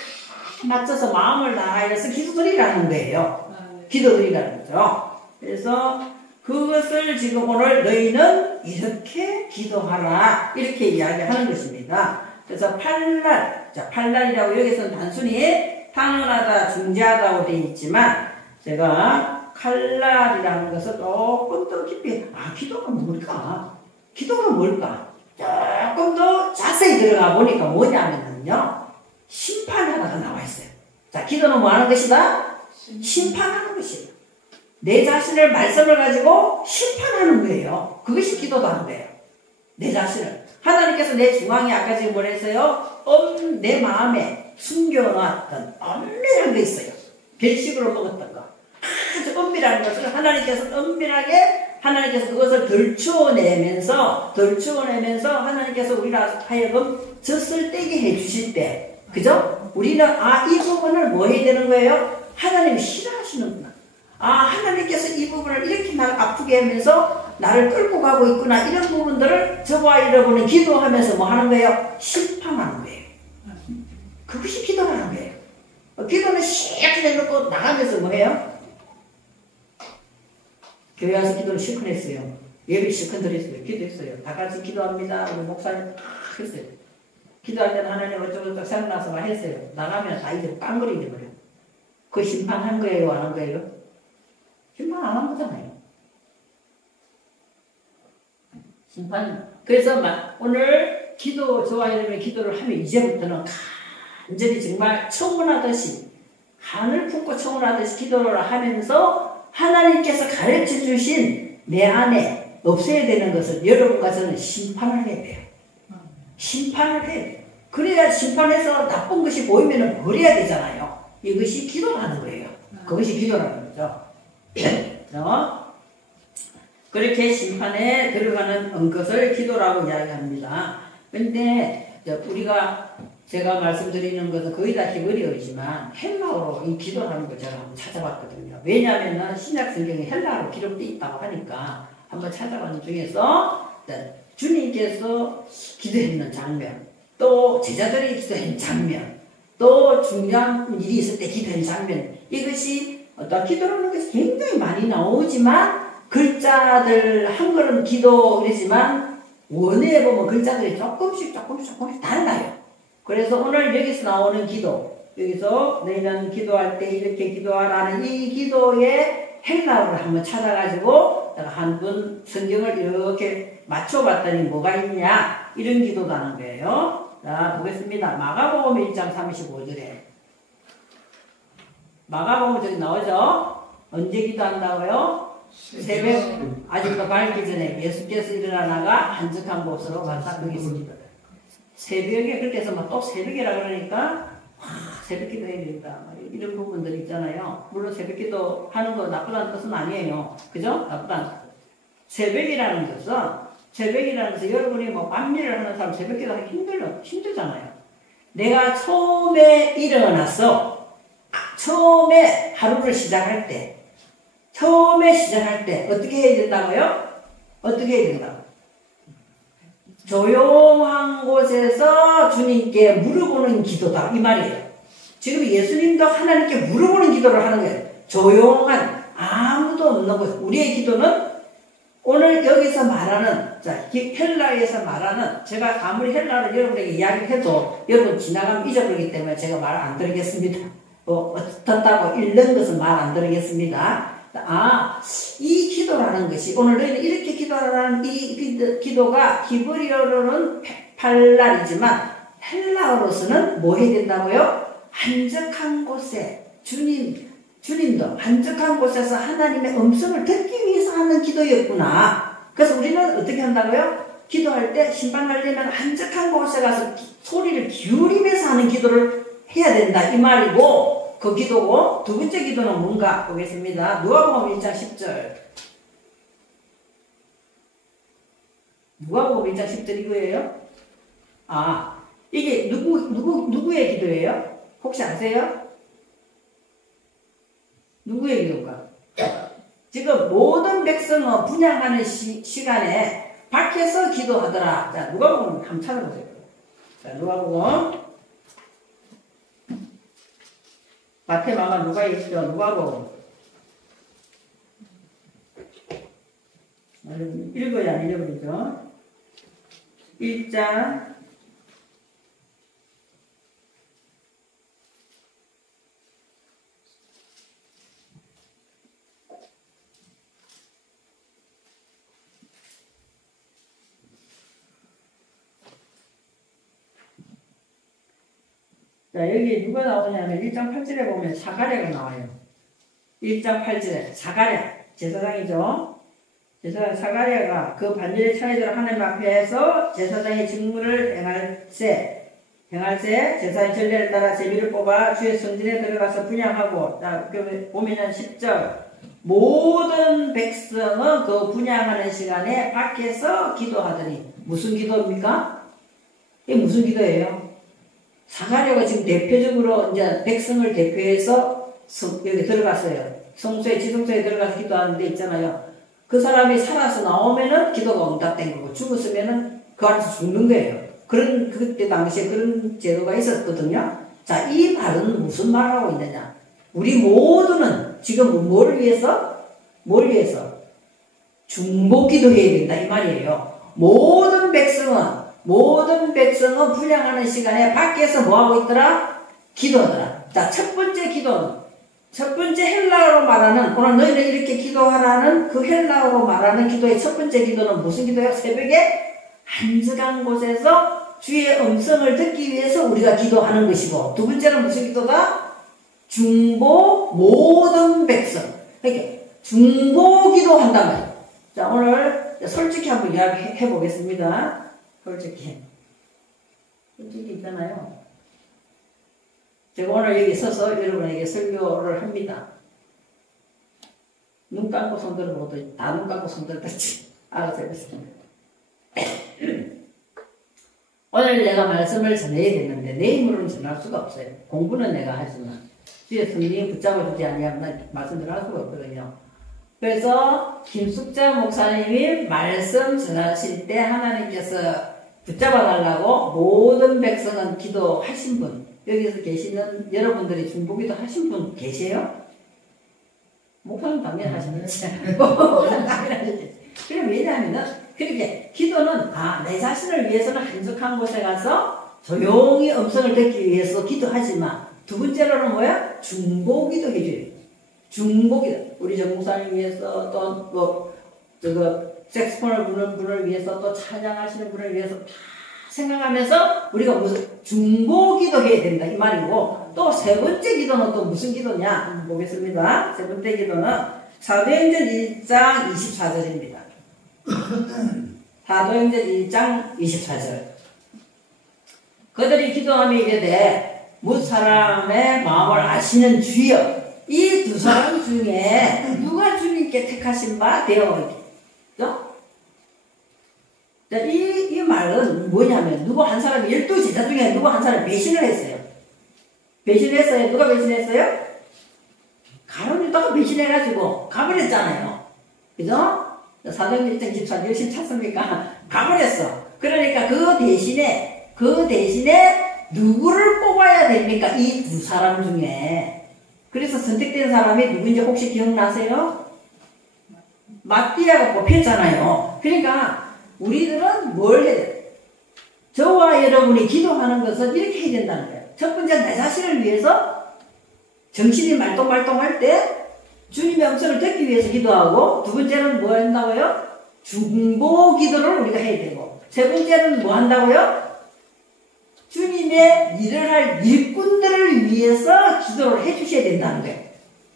맞춰서 마음을 다해서 기도드리라는 거예요. 기도드리라는 거죠. 그래서 그것을 지금 오늘 너희는 이렇게 기도하라 이렇게 이야기하는 것입니다. 그래서 팔랄이라고 여기서는 단순히 단언하다, 중재하다고 되어 있지만 제가 칼날이라는 것을 조금 더 깊이 기도가 뭘까? 조금 더 자세히 들어가 보니까 뭐냐면요 심판하다가 나와 있어요. 자, 기도는 뭐 하는 것이다? 심판하는 것이에요. 내 자신을 말씀을 가지고 심판하는 거예요. 그것이 기도도 하는 거예요. 내 자신을. 하나님께서 내 중앙에 아까 지금 뭐라 했어요? 내 마음에 숨겨놨던 엄밀한 게 있어요. 별식으로 먹었던 거. 아주 엄밀한 것을 하나님께서 그것을 덜추어내면서 하나님께서 우리를 하여금 젖을 떼게 해주실 때, 그죠? 우리는 이 부분을 뭐 해야 되는 거예요? 하나님이 싫어하시는구나. 하나님께서 이 부분을 이렇게 나를 아프게 하면서 나를 끌고 가고 있구나. 이런 부분들을 저와 여러분은 기도하면서 뭐 하는 거예요? 심판하는 거예요. 그것이 기도하는 거예요. 기도는 시작해 내놓고 나가면서 뭐 해요? 교회 와서 기도를 실컷 했어요. 예배 실컷 드렸어요. 기도했어요. 다 같이 기도합니다. 우리 목사님 했어요. 기도할 때는 하나님 어쩌고저쩌고 생각나서 막 했어요. 나가면 다 이제 깡그리 버려요. 그 심판한 거예요? 안 한 거예요? 심판 안 한 거잖아요. 심판. 그래서 오늘 기도, 저와 여러분의 기도를 하면 이제부터는 간절히 정말 청혼하듯이, 하늘 품고 청혼하듯이 기도를 하면서 하나님께서 가르쳐 주신 내 안에 없애야 되는 것을 여러분과 저는 심판을 해야 돼요. 심판을 해야 돼요. 그래야 심판해서 나쁜 것이 보이면 버려야 되잖아요. 이것이 기도라는 거예요. 그것이 기도라는 거죠. 그렇게 심판에 들어가는 것을 기도라고 이야기합니다. 근데 제가 말씀드리는 것은 거의 다 히브리어이지만 헬라어로 이 기도라는 걸 제가 한번 찾아봤거든요. 왜냐하면 신약 성경에 헬라어로 기록되어 있다고 하니까 한번 찾아봤는 중에서 주님께서 기도했는 장면, 또 제자들이 기도한 장면, 또 중요한 일이 있을 때 기도한 장면, 이것이 기도라는 것이 굉장히 많이 나오지만 글자들 한글은 기도 이러지만 원어에 보면 글자들이 조금씩 달라요. 그래서 오늘 여기서 나오는 기도, 여기서 너희는 기도할 때 이렇게 기도하라는 이 기도의 헬라어를 한번 찾아가지고 한 번 성경을 이렇게 맞춰봤더니 뭐가 있냐, 이런 기도라는 거예요. 자, 보겠습니다. 마가복음 1장 35절에 마가복음 저기 나오죠? 언제 기도한다고요? 새벽 아직도 밝기 전에 예수께서 일어나다가 한적한 곳으로 갔다 거기 있습니다. 새벽에 그렇게 해서 또 새벽이라 그러니까 새벽 기도 해야 된다 이런 부분들 있잖아요. 물론 새벽 기도 하는 거 나쁘다는 뜻은 아니에요. 그죠? 나쁘다는 뜻. 새벽이라는 것은 여러분이 뭐 밤일을 하는 사람 새벽 기도 하기 힘들잖아요. 내가 처음에 일어나서 처음에 하루를 시작할 때 어떻게 해야 된다고요? 어떻게 해야 된다고? 조용한 곳에서 주님께 물어보는 기도다 이 말이에요. 지금 예수님도 하나님께 물어보는 기도를 하는 거예요. 조용한 아무도 없는 곳. 우리의 기도는 오늘 여기서 말하는 헬라에서 말하는, 제가 아무리 헬라를 여러분에게 이야기를 해도 여러분 지나가면 잊어버리기 때문에 제가 말 안 드리겠습니다. 듣다고 읽는 것은 말 안 드리겠습니다. 이 기도라는 것이 오늘 너희는 이렇게 기도하라는 이 기도가 히브리어로는 팔날이지만 헬라어로서는 뭐 해야 된다고요? 한적한 곳에 주님도 한적한 곳에서 하나님의 음성을 듣기 위해서 하는 기도였구나. 그래서 우리는 어떻게 한다고요? 기도할 때 심판하려면 한적한 곳에 가서 소리를 기울이면서 하는 기도를 해야 된다 이 말이고, 그 기도고, 두 번째 기도는 뭔가 보겠습니다. 누가복음 1장 10절. 누가복음 1장 10절 이거예요? 이게 누구의 기도예요? 혹시 아세요? 누구의 기도인가? 지금 모든 백성은 분향하는 시간에 밖에서 기도하더라. 자, 누가복음 한번 찾아보세요. 자, 누가복음. 마태마가 누가 있죠? 누가복음. 읽어야 안 읽어버리죠. 1장 자, 여기 누가 나오냐면 1장 8절에 보면 사가랴가 나와요. 1장 8절에 사가랴, 제사장이죠. 제사장 사가랴가 그 반일의 차례대로 하나님 앞에서 제사장의 직무를 행할세 제사장의 전례를 따라 제비를 뽑아 주의 성전에 들어가서 분향하고, 자, 보면은 10절 모든 백성은 그 분향하는 시간에 밖에서 기도하더니, 무슨 기도입니까? 이게 무슨 기도예요? 사가랴가 지금 대표적으로 이제 백성을 대표해서 여기 들어갔어요. 지성소에 들어가서 기도하는 데 있잖아요. 그 사람이 살아서 나오면은 기도가 응답된 거고, 죽었으면은 그 안에서 죽는 거예요. 그때 당시에 그런 제도가 있었거든요. 자, 이 말은 무슨 말을 하고 있느냐? 우리 모두는 지금 뭘 위해서? 중보 기도해야 된다 이 말이에요. 모든 백성은 분향하는 시간에 밖에서 뭐하고 있더라? 기도하더라. 자, 첫 번째 기도는 첫 번째 헬라어로 말하는 오늘 너희는 이렇게 기도하라는 그 헬라어로 말하는 기도의 첫 번째 기도는 무슨 기도예요? 새벽에 한적한 곳에서 주의 음성을 듣기 위해서 우리가 기도하는 것이고, 두 번째는 무슨 기도다? 중보 모든 백성. 그러니까 중보 기도한단 말이에요. 자, 오늘 솔직히 한번 이야기해 보겠습니다. 솔직히 있잖아요. 제가 오늘 여기 서서 여러분에게 설교를 합니다. 눈 감고 손 들어보도 다 눈 감고 손 들었지. 알아서 해보겠습니다. 오늘 내가 말씀을 전해야 되는데 내 힘으로는 전할 수가 없어요. 공부는 내가 하지만 뒤에 성령이 붙잡아주지 아니하면 말씀 전할 수가 없거든요. 그래서 김숙자 목사님이 말씀 전하실 때 하나님께서 붙잡아 달라고 모든 백성은 기도하신 분, 여기서 계시는 여러분들이 중보기도 하신 분 계세요? 목사님 당연히 하시겠지. 당연히 하시겠지. 그럼 왜냐하면은 그렇게 기도는 내 자신을 위해서는 한적한 곳에 가서 조용히 음성을 듣기 위해서 기도하지만, 두 번째로는 뭐야? 중보기도 해줘요. 중보기도. 우리 정 목사님 위해서 또 색소폰을 부는 분을 위해서 또 찬양하시는 분을 위해서 다 생각하면서 우리가 무슨 중보기도 해야 된다 이 말이고, 또 세 번째 기도는 또 무슨 기도냐 한번 보겠습니다. 세 번째 기도는 사도행전 1장 24절입니다. 사도행전 1장 24절. 그들이 기도하며 이르되 뭇 사람의 마음을 아시는 주여, 이 두 사람 중에 누가 주님께 택하신 바 되어 있죠? 이 말은 뭐냐면, 누구 한 사람이 12제자 중에 누구 한 사람이 배신을 했어요. 배신을 했어요. 누가 배신했어요? 가룟 유다가 배신해가지고 가버렸잖아요. 그죠? 사도행전 1장 24절 열심히 찾습니까? 가버렸어. 그러니까 그 대신에 누구를 뽑아야 됩니까? 이 두 사람 중에. 그래서 선택된 사람이 누구인지 혹시 기억나세요? 마띠아가 뽑혔잖아요. 그러니까 우리들은 뭘 해야 돼요? 저와 여러분이 기도하는 것은 이렇게 해야 된다는 거예요. 첫 번째, 내 자신을 위해서 정신이 말똥말똥할 때 주님의 음성을 듣기 위해서 기도하고, 두 번째는 뭐 한다고요? 중보 기도를 우리가 해야 되고, 세 번째는 뭐 한다고요? 주님의 일을 할 일꾼들을 위해서 기도를 해주셔야 된다는 거예요.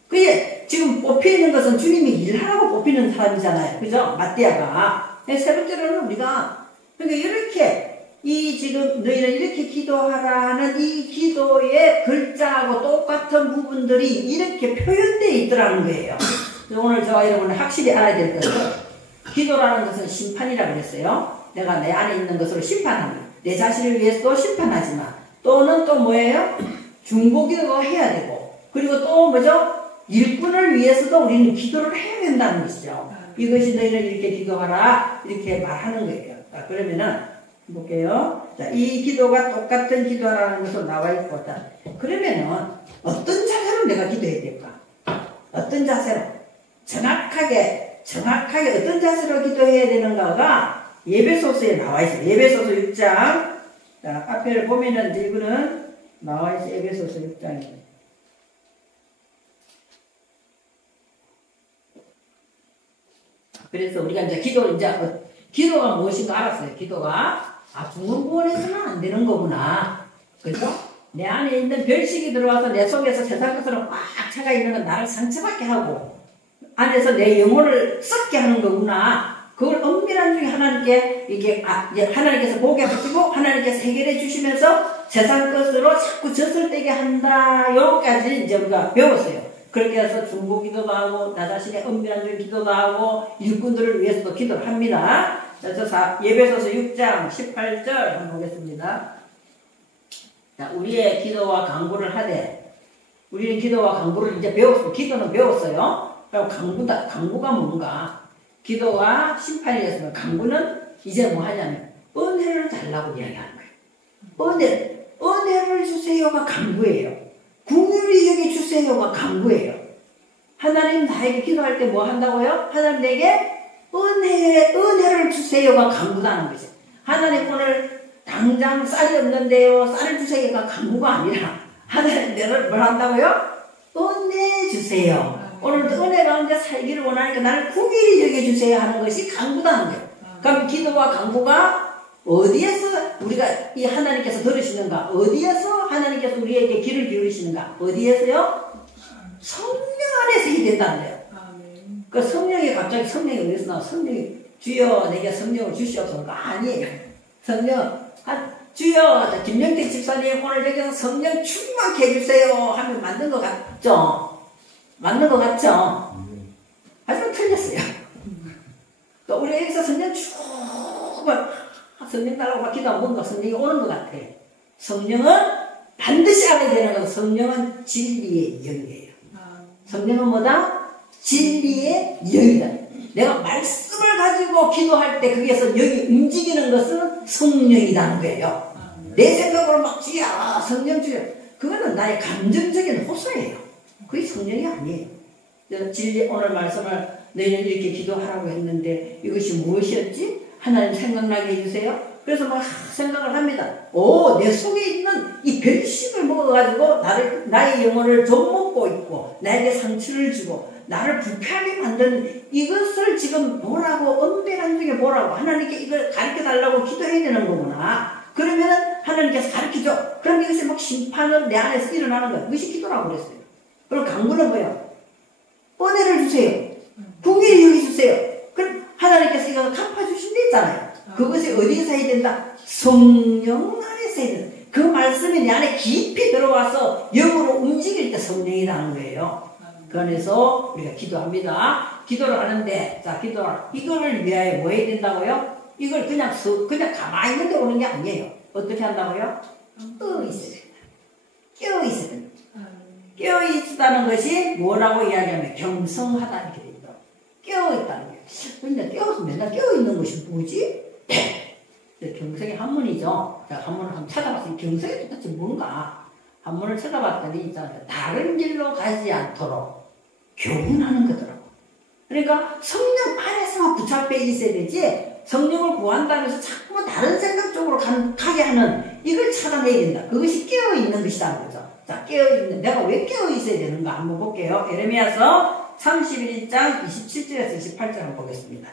그게 지금 뽑히는 것은 주님이 일하라고 뽑히는 사람이잖아요. 그죠? 마띠아가. 세 번째로는 우리가, 그러니까 이렇게, 지금 너희는 이렇게 기도하라는 이 기도의 글자하고 똑같은 부분들이 이렇게 표현되어 있더라는 거예요. 오늘 저와 여러분은 확실히 알아야 될 것은, 기도라는 것은 심판이라고 그랬어요. 내가 내 안에 있는 것으로 심판합니다. 내 자신을 위해서도 심판하지만, 또는 또 뭐예요? 중보기도도 해야 되고, 그리고 또 뭐죠? 일꾼을 위해서도 우리는 기도를 해야 된다는 것이죠. 이것이 너희는 이렇게 기도하라, 이렇게 말하는 거예요. 자, 그러면은 볼게요. 자, 이 기도가 똑같은 기도라는 것으로 나와 있고, 자, 그러면은 어떤 자세로 내가 기도해야 될까? 어떤 자세로? 정확하게 어떤 자세로 기도해야 되는가가 예배소서에 나와 있어요. 예배소서 6장. 자, 앞에를 보면은 이거는 나와 있어요. 예배소서 6장입니다. 그래서 우리가 이제 기도가 무엇인가 알았어요. 기도가, 중원부원해서는 안 되는 거구나. 그죠? 내 안에 있는 별식이 들어와서 내 속에서 세상 것으로 꽉 차가 있는 건 나를 상처받게 하고, 안에서 내 영혼을 썩게 하는 거구나. 그걸 엄밀한 중에 하나님께 하나님께서 보게 하시고 하나님께서 해결해 주시면서 세상 것으로 자꾸 젖을 떼게 한다요까지 이제 우리가 배웠어요. 그렇게 해서 중보기도도 하고 나 자신의 엄밀한 중에 기도도 하고 일꾼들을 위해서도 기도를 합니다. 자, 예배소서 6장 18절 한번 보겠습니다. 자, 우리의 기도와 간구를 하되, 우리는 기도와 간구를 이제 배웠어요. 기도는 배웠어요. 그리고 간구가 뭔가? 기도가 심판이 됐으면 간구는 이제 뭐 하냐면 은혜를 달라고 이야기하는 거예요. 은혜를 주세요가 간구예요. 긍휼히 여기 주세요가 간구예요. 하나님 나에게 기도할 때 뭐 한다고요? 하나님 내게 은혜를 주세요가 간구다는 거죠. 하나님 오늘 당장 쌀이 없는데요, 쌀을 주세요가 간구가 아니라 하나님 내를 뭘 한다고요? 은혜 주세요. 오늘도 은혜 가운데 살기를 원하니까 나를 긍휼히 여겨주세요 하는 것이 간구다는 거예요. 그럼 기도와 간구가 어디에서 우리가 이 하나님께서 들으시는가? 어디에서 하나님께서 우리에게 귀를 기울이시는가? 어디에서요? 성령 안에서 해야 된다는 거예요. 그 성령이 갑자기 성령이 어디서 나와? 성령이 주여 내게 성령을 주시옵소서. 아니에요. 성령 주여 김영택 집사님 오늘 여기서 성령 충만케 해주세요 하면 맞는 것 같죠? 맞는 것 같죠? 하지만 틀렸어요. 또 우리 여기서 성령 충만 성령 달라고 막 기도하면 뭔가 성령이 오는 것 같아. 성령은 반드시 알아야 되는 건 성령은 진리의 영이에요. 성령은 뭐다? 진리의 영이다. 내가 말씀을 가지고 기도할 때 거기에서 영이 움직이는 것은 성령이라는 거예요. 내 생각으로 막 주야 성령 주야 그거는 나의 감정적인 호소예요. 그게 성령이 아니에요. 진리 오늘 말씀을 내년 이렇게 기도하라고 했는데 이것이 무엇이었지? 하나님 생각나게 해주세요. 그래서 막 생각을 합니다. 내 속에 있는 이 별심을 먹어가지고 나의 영혼을 좀먹고 있고 나에게 상처를 주고 나를 불쾌하게 만든 이것을 지금 뭐라고 은밀한 중에 뭐라고 하나님께 이걸 가르쳐달라고 기도해야 되는 거구나. 그러면은 하나님께서 가르쳐줘. 그럼 이것이 막 심판은 내 안에서 일어나는 거예요. 그것이 기도라고 그랬어요. 그리고 간구는 뭐예요? 은혜를 주세요. 긍휼히 여겨주세요. 그럼 하나님께서 이걸 갚아주신다 했잖아요. 그것이 어디에서 해야 된다? 성령 안에서 해야 된다. 그 말씀이 내 안에 깊이 들어와서 영으로 움직일 때 성령이라는 거예요. 그래서 우리가 기도합니다. 기도를 하는데, 자, 이거를 위하여 뭐 해야 된다고요? 이걸 그냥 가만히 있는데 오는 게 아니에요. 어떻게 한다고요? 떠있어야 된다. 깨어있어야 된다. 깨어있다는 것이 뭐라고 이야기하면 경성하다 이렇게 돼 있다. 깨어있다는 게. 근데 깨어서 맨날 깨어있는 것이 뭐지? 경성의 한문이죠. 자, 한문을 한번 찾아봤으니 경성이 도대체 뭔가? 한문을 찾아봤더니 있잖아요. 다른 길로 가지 않도록 교훈하는 거더라고. 그러니까 성령 안에서만 붙잡혀 있어야 되지 성령을 구한다면서 자꾸만 다른 생각 쪽으로 가게 하는 이걸 찾아내야 된다. 그것이 깨어있는 것이라는 거죠. 자, 깨어있는, 내가 왜 깨어있어야 되는가 한번 볼게요. 에레미야서 31장 27절에서 28절 한번 보겠습니다.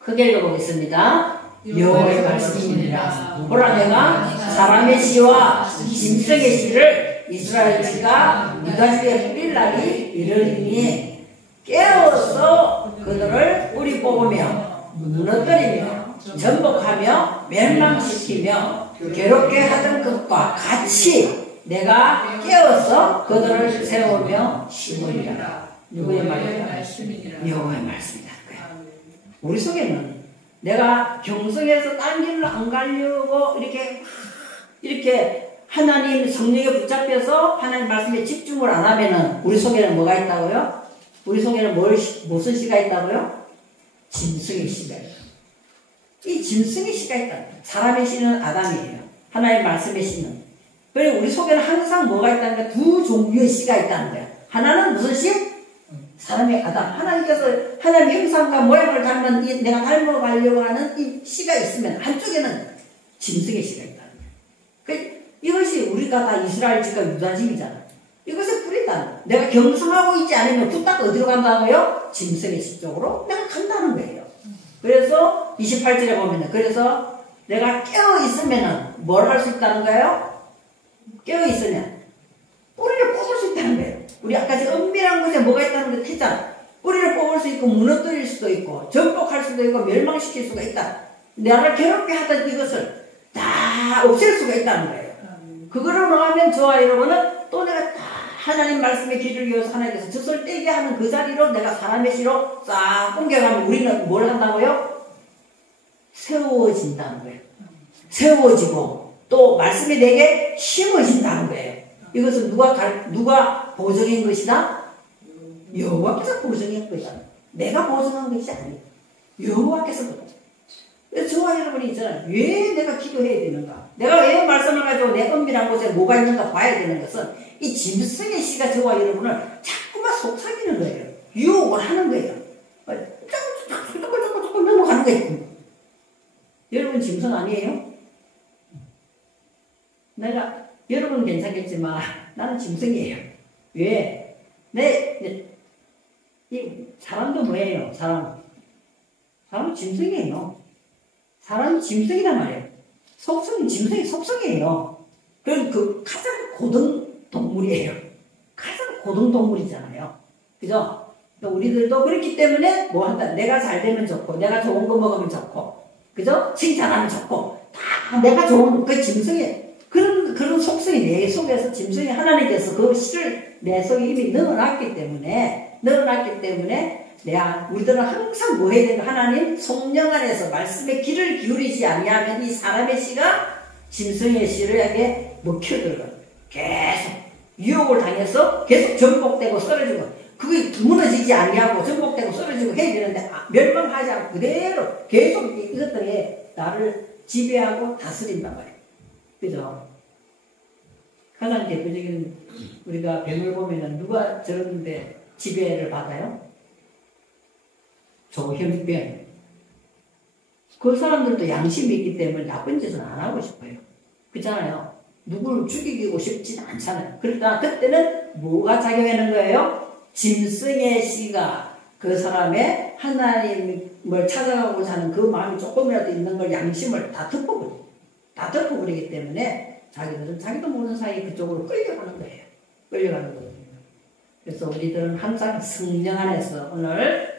크게 읽어보겠습니다. 여호와의 말씀이니라. 보라 내가 사람의 씨와 짐승의 씨를 이스라엘 씨가 유다 집에 뿌릴 날이 이르리니 깨어서 그들을 뿌리 뽑으며 무너뜨리며 전복하며 멸망시키며 괴롭게 하던 것과 같이 내가 깨어서 그들을 세우며 심으리라. 누구의 말이냐? 여호와의 말씀이다. 우리 속에는 내가 경성에서 딴 길로 안 가려고 이렇게 하나님 성령에 붙잡혀서 하나님 말씀에 집중을 안 하면은 우리 속에는 뭐가 있다고요? 우리 속에는 무슨 씨가 있다고요? 짐승의 씨가 있다. 이 짐승의 씨가 있다. 사람의 씨는 아담이에요. 하나님 말씀의 씨는. 그리고 우리 속에는 항상 뭐가 있다는 거야? 두 종류의 씨가 있다는 거야. 하나는 무슨 씨? 사람의 아담. 하나님께서 하나님 형상과 모양을 닮은 내가 닮아가려고 하는 이 씨가 있으면 한쪽에는 짐승의 씨가 있다는 거야. 이것이 우리가 다 이스라엘 집과 유다 집이잖아. 이것을 뿌린다는 거야. 내가 경성하고 있지 않으면 뚝딱 어디로 간다고요? 짐승의 씨 쪽으로 내가 간다는 거예요. 그래서 28절에 보면은 그래서 내가 깨어있으면은 뭘 할 수 있다는 거예요? 깨어있으면 뿌리를 뽑을 수 있다는 거예요. 우리 아까 은밀한 곳에 뭐가 있다는 걸 했잖아. 뿌리를 뽑을 수 있고 무너뜨릴 수도 있고 전복할 수도 있고 멸망시킬 수가 있다. 나를 괴롭게 하던 이것을 다 없앨 수가 있다는 거예요. 그거를 넣으면 저와 여러분은 또 내가 다 하나님 말씀에 귀를 기울여서 하나님께서 젖을 떼게 하는 그 자리로 내가 사람의 씨로 싹 옮겨가면 우리는 뭘 한다고요? 세워진다는 거예요. 세워지고 또 말씀이 내게 심어진다는 거예요. 이것은 누가 보정한 것이다? 여호와께서 보정한 것이다. 내가 보정한 것이 아니에요. 여호와께서 보정. 그래서 저와 여러분이 있잖아요. 왜 내가 기도해야 되는가? 내가 왜 말씀을 가지고 내 은밀한 곳에 뭐가 있는가 봐야 되는 것은 이 짐승의 씨가 저와 여러분을 자꾸만 속삭이는 거예요. 유혹을 하는 거예요. 자꾸 넘어가는 거예요. 여러분 짐승 아니에요? 여러분 괜찮겠지만 나는 짐승이에요. 왜? 이 사람도 뭐예요? 사람은 짐승이에요. 사람은 짐승이란 말이에요. 속성은 짐승이 속성이에요. 그럼 그 가장 고등 동물이에요. 가장 고등 동물이잖아요. 그죠? 우리들도 그렇기 때문에 뭐 한다. 내가 잘 되면 좋고, 내가 좋은 거 먹으면 좋고, 그죠? 칭찬하면 좋고, 다 내가 좋은 그 짐승의 그런 속성이 내 속에서 짐승이 하나님께서 그 씨를 내 속에 이미 넣어놨기 때문에 우리들은 항상 뭐 해야 되는가? 하나님 성령 안에서 말씀에 귀를 기울이지 아니하면 이 사람의 씨가 짐승의 씨를 먹혀들어가요. 계속 유혹을 당해서 계속 전복되고 쓰러지고, 그게 무너지지 아니하고 전복되고 쓰러지고 해야 되는데 멸망하지 않고 그대로 계속 이것들이 나를 지배하고 다스린단 말이에요. 그죠? 가장 대표적인 우리가 뱀을 보면은 누가 저런데 지배를 받아요? 조현병. 그 사람들도 양심이 있기 때문에 나쁜 짓은 안 하고 싶어요. 그렇잖아요. 누구를 죽이고 싶지는 않잖아요. 그러니까 그때는 뭐가 작용하는 거예요? 짐승의 씨가 그 사람의 하나님을 찾아가고자 하는 그 마음이 조금이라도 있는 걸 양심을 다 덮어버리기 때문에 자기들은 자기도 모르는 사이에 그쪽으로 끌려가는 거예요. 끌려가는 거예요. 그래서 우리들은 항상 성령 안에서 오늘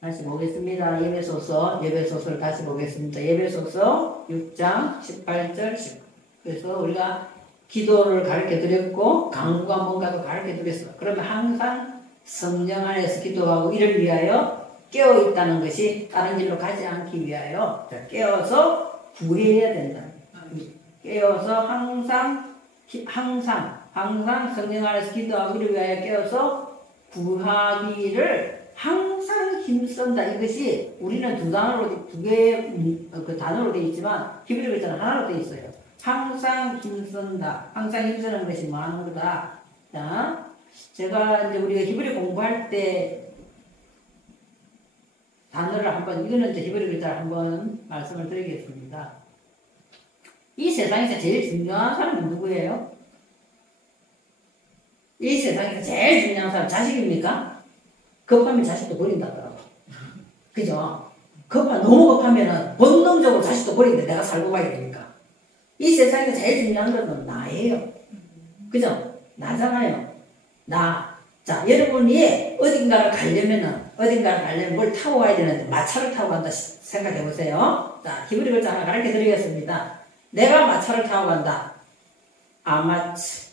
다시 보겠습니다. 예배소서를 다시 보겠습니다. 예배소서 6장 18절 19. 그래서 우리가 기도를 가르쳐 드렸고 강구가 뭔가도 가르쳐 드렸어. 그러면 항상 성령 안에서 기도하고 이를 위하여 깨어 있다는 것이 다른 길로 가지 않기 위하여 깨어서 구해야 된다. 깨어서 항상 성령 안에서 기도하고 이를 위하여 깨어서 구하기를 항상 힘쓴다. 이것이 우리는 두 개의 그 단어로 되어 있지만 히브리 글자는 하나로 되어 있어요. 항상 힘쓴다. 항상 힘쓰는 것이 많은 거다. 자, 제가 이제 우리가 히브리 공부할 때 단어를 이거는 이제 히브리 글자를 한번 말씀을 드리겠습니다. 이 세상에서 제일 중요한 사람은 누구예요? 이 세상에서 제일 중요한 사람 자식입니까? 급하면 자식도 버린다더라고. 그죠? 너무 급하면은 본능적으로 자식도 버리는데 내가 살고 가야 되니까. 이 세상에서 제일 중요한 것은 나예요. 그죠? 나잖아요. 자, 여러분이 어딘가를 가려면 뭘 타고 가야 되는데 마차를 타고 간다 생각해 보세요. 자, 히브리 글자 하나 가르쳐 드리겠습니다. 내가 마차를 타고 간다. 아마츠.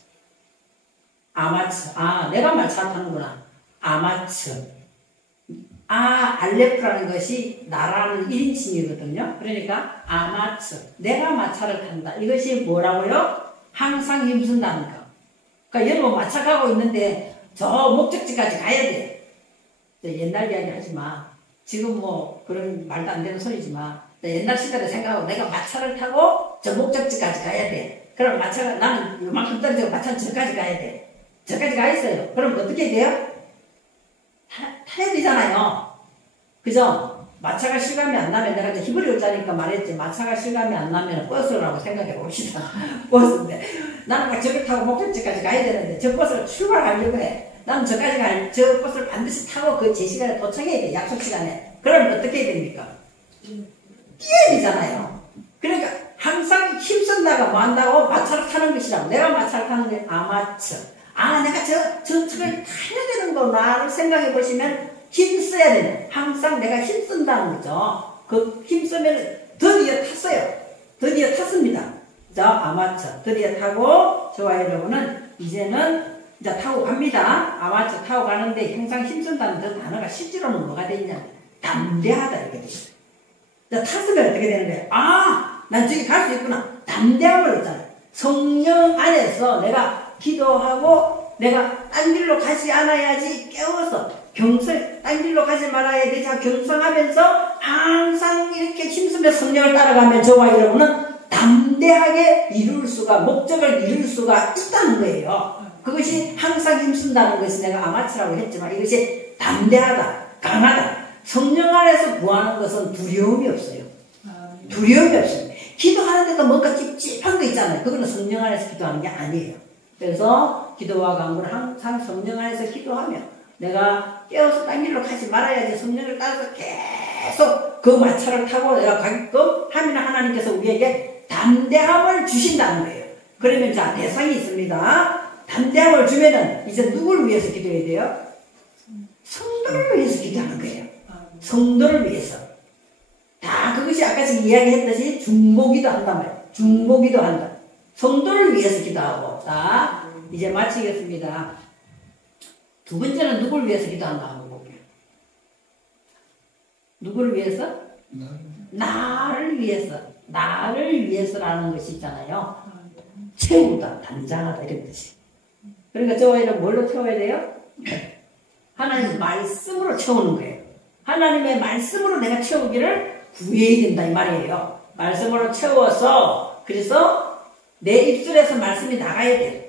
내가 마차를 타는구나. 아마츠. 알레프라는 것이 나라는 1인칭이거든요. 그러니까 아마츠. 내가 마차를 탄다. 이것이 뭐라고요? 항상 힘쓴다는 거. 그러니까 여러분 마차 가고 있는데 저 목적지까지 가야 돼. 옛날 이야기 하지 마. 지금 뭐 그런 말도 안 되는 소리지 마. 옛날 시대를 생각하고 내가 마차를 타고 저 목적지까지 가야 돼. 그럼 나는 요만큼 떨어지고 마차는 저까지 가야 돼. 저까지 가 있어요. 그럼 어떻게 돼요? 타야 되잖아요. 그죠? 마차가 실감이 안 나면 내가 이제 히브리 글자니까 말했지. 마차가 실감이 안 나면 버스라고 생각해 봅시다. 버스인데 나는 저를 타고 목적지까지 가야 되는데 저 버스를 출발하려고 해. 나는 저 버스를 반드시 타고 그 제 시간에 도착해야 돼. 약속 시간에. 그러면 어떻게 해야 됩니까? 뛰어야 되잖아요. 그러니까 항상 힘쓴다가 뭐 한다고 마차를 타는 것이라고. 내가 마차를 타는 게 아마츠. 내가 저 차를 타야 되는 거나를 생각해 보시면 힘써야 되는. 항상 내가 힘쓴다는 거죠. 그 힘쓰면 드디어 탔어요. 드디어 탔습니다. 자, 아마추어. 드디어 타고, 저와 여러분은 이제는 이제 타고 갑니다. 아마추어 타고 가는데 항상 힘쓴다는 그 단어가 실제로는 뭐가 되냐. 담대하다. 이렇게 되죠. 자, 탔으면 어떻게 되는 거예요? 난 저기 갈 수 있구나. 담대함을 얻잖아요. 성령 안에서 내가 기도하고 내가 딴 길로 가지 않아야지 깨워서 딴 길로 가지 말아야 돼. 자, 경성하면서 항상 이렇게 힘쓰며 성령을 따라가면 저와 여러분은 담대하게 목적을 이룰 수가 있다는 거예요. 그것이 항상 힘쓴다는 것이 내가 아마추라고 했지만 이것이 담대하다, 강하다. 성령 안에서 구하는 것은 두려움이 없어요. 두려움이 없어요. 기도하는데도 뭔가 찝찝한 거 있잖아요. 그거는 성령 안에서 기도하는 게 아니에요. 그래서 기도와 간구를 항상 성령 안에서 기도하며 내가 깨어서 딴 길로 가지 말아야지 성령을 따라서 계속 그 마차를 타고 내가 가게끔 하면 하나님께서 우리에게 담대함을 주신다는 거예요. 그러면 자, 대상이 있습니다. 담대함을 주면은 이제 누굴 위해서 기도해야 돼요? 성도를 위해서 기도하는 거예요. 성도를 위해서. 다 그것이 아까 지금 이야기했듯이 중보기도 한단 말이에요. 중보기도 한다. 성도를 위해서 기도하고. 자, 이제 마치겠습니다. 두 번째는 누굴 위해서 기도한다 하고 볼게요. 누구를 위해서? 나를 위해서. 나를 위해서라는 것이 있잖아요. 채우다, 단장하다 이런 뜻이. 그러니까 저희는 뭘로 채워야 돼요? 하나님 말씀으로 채우는 거예요. 하나님의 말씀으로 내가 채우기를 구해야 된다 이 말이에요. 말씀으로 채워서 그래서 내 입술에서 말씀이 나가야 돼요.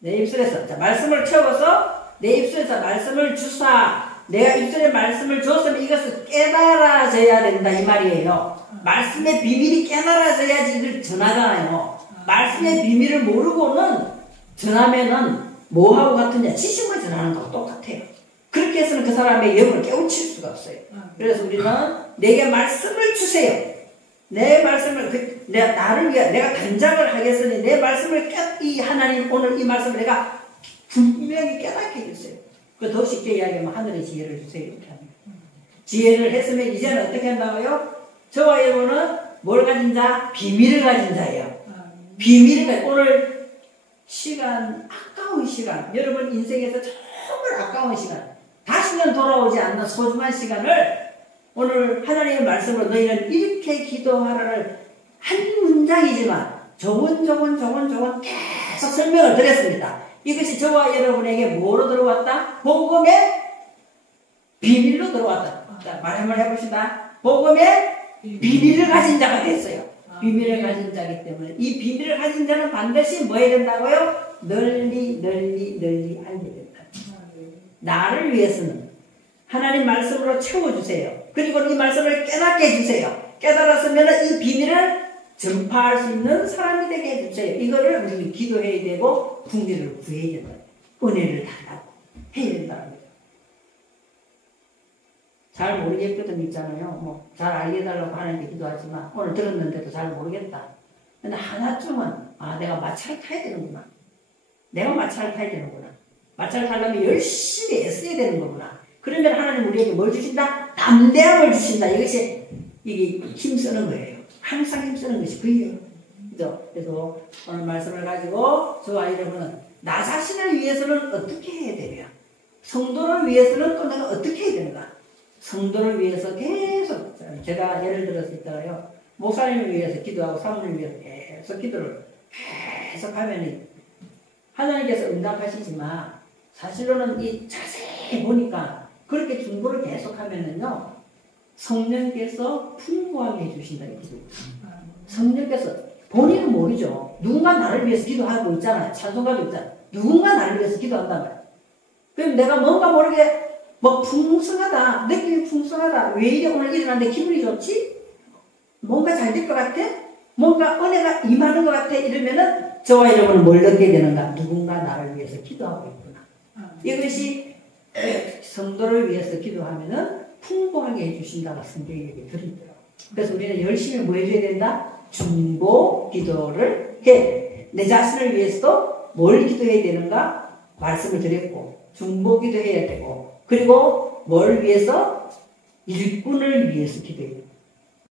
내 입술에서 자, 말씀을 채워서 내 입술에서 말씀을 주사 내가 입술에 말씀을 줬으면 이것을 깨달아져야 된다 이 말이에요. 말씀의 비밀이 깨달아져야지 이걸 전하잖아요. 말씀의 비밀을 모르고는 전하면은 뭐하고 같으냐? 지식만 전하는 거하고 똑같아요. 그렇게 해서는 그 사람의 영을 깨우칠 수가 없어요. 그래서 우리는 내게 말씀을 주세요. 내 말씀을 내가 나를 위해 내가 단장을 하겠으니 내 말씀을 이 하나님 오늘 이 말씀을 내가 분명히 깨닫게 해주세요. 그 더 쉽게 이야기하면 하늘의 지혜를 주세요. 이렇게 합니다. 지혜를 했으면 이제는 어떻게 한다고요? 저와 여러분은 뭘 가진 자? 비밀을 가진 자예요. 비밀을 가진 오늘 시간 아까운 시간 여러분 인생에서 정말 아까운 시간 다시는 돌아오지 않는 소중한 시간을 오늘 하나님의 말씀으로 너희는 이렇게 기도하라를 한 문장이지만 조곤조곤 계속 설명을 드렸습니다. 이것이 저와 여러분에게 뭐로 들어왔다? 복음의 비밀로 들어왔다. 자, 말 한번 해봅시다. 복음의 비밀을 가진 자가 됐어요. 비밀을 가진 자이기 때문에 이 비밀을 가진 자는 반드시 뭐 해야 된다고요? 널리 알려야 된다. 나를 위해서는 하나님 말씀으로 채워주세요. 그리고 이 말씀을 깨닫게 해주세요. 깨달았으면 이 비밀을 전파할 수 있는 사람이 되게 해주세요. 이거를 우리는 기도해야 되고 국리를 구해야 된다. 은혜를 달라고 해야 된다는 거예요. 잘 모르겠거든 있잖아요. 뭐 잘 알려달라고 하나님께 기도하지만 오늘 들었는데도 잘 모르겠다. 근데 하나쯤은 내가 마차를 타야 되는구나. 내가 마차를 타야 되는구나. 마차를 타려면 열심히 애써야 되는 거구나. 그러면 하나님 우리에게 뭘 주신다? 담대함을 주신다. 이것이 이게 힘쓰는 거예요. 항상 힘쓰는 것이 그예요. 그래서 오늘 말씀을 가지고 저와 여러분은 나 자신을 위해서는 어떻게 해야 되냐? 성도를 위해서는 또 내가 어떻게 해야 되는가? 성도를 위해서 계속 제가 예를 들어서 있잖아요. 목사님을 위해서 기도하고 사모님을 위해서 계속 기도를 계속 하면 하나님께서 응답하시지만 사실로는 이 자세히 보니까 그렇게 중보를 계속 하면은요 성령께서 풍부하게 해주신다. 성령께서 본인은 모르죠. 누군가 나를 위해서 기도하고 있잖아요. 찬송가도 있잖아요. 누군가 나를 위해서 기도한단 말이에요. 그럼 내가 뭔가 모르게 뭐 풍성하다. 느낌이 풍성하다. 왜 이래 오늘 일어났는데 기분이 좋지? 뭔가 잘 될 것 같아? 뭔가 은혜가 임하는 것 같아? 이러면은 저와 여러분은 뭘 느끼게 되는가? 누군가 나를 위해서 기도하고 있구나. 이것이 성도를 위해서 기도하면은 풍부하게 해주신다고 성경에 드리더라고요. 그래서 우리는 열심히 뭐 해줘야 된다? 중보 기도를 해. 내 자신을 위해서도 뭘 기도해야 되는가? 말씀을 드렸고 중보 기도해야 되고 그리고 뭘 위해서? 일꾼을 위해서 기도해야 된다.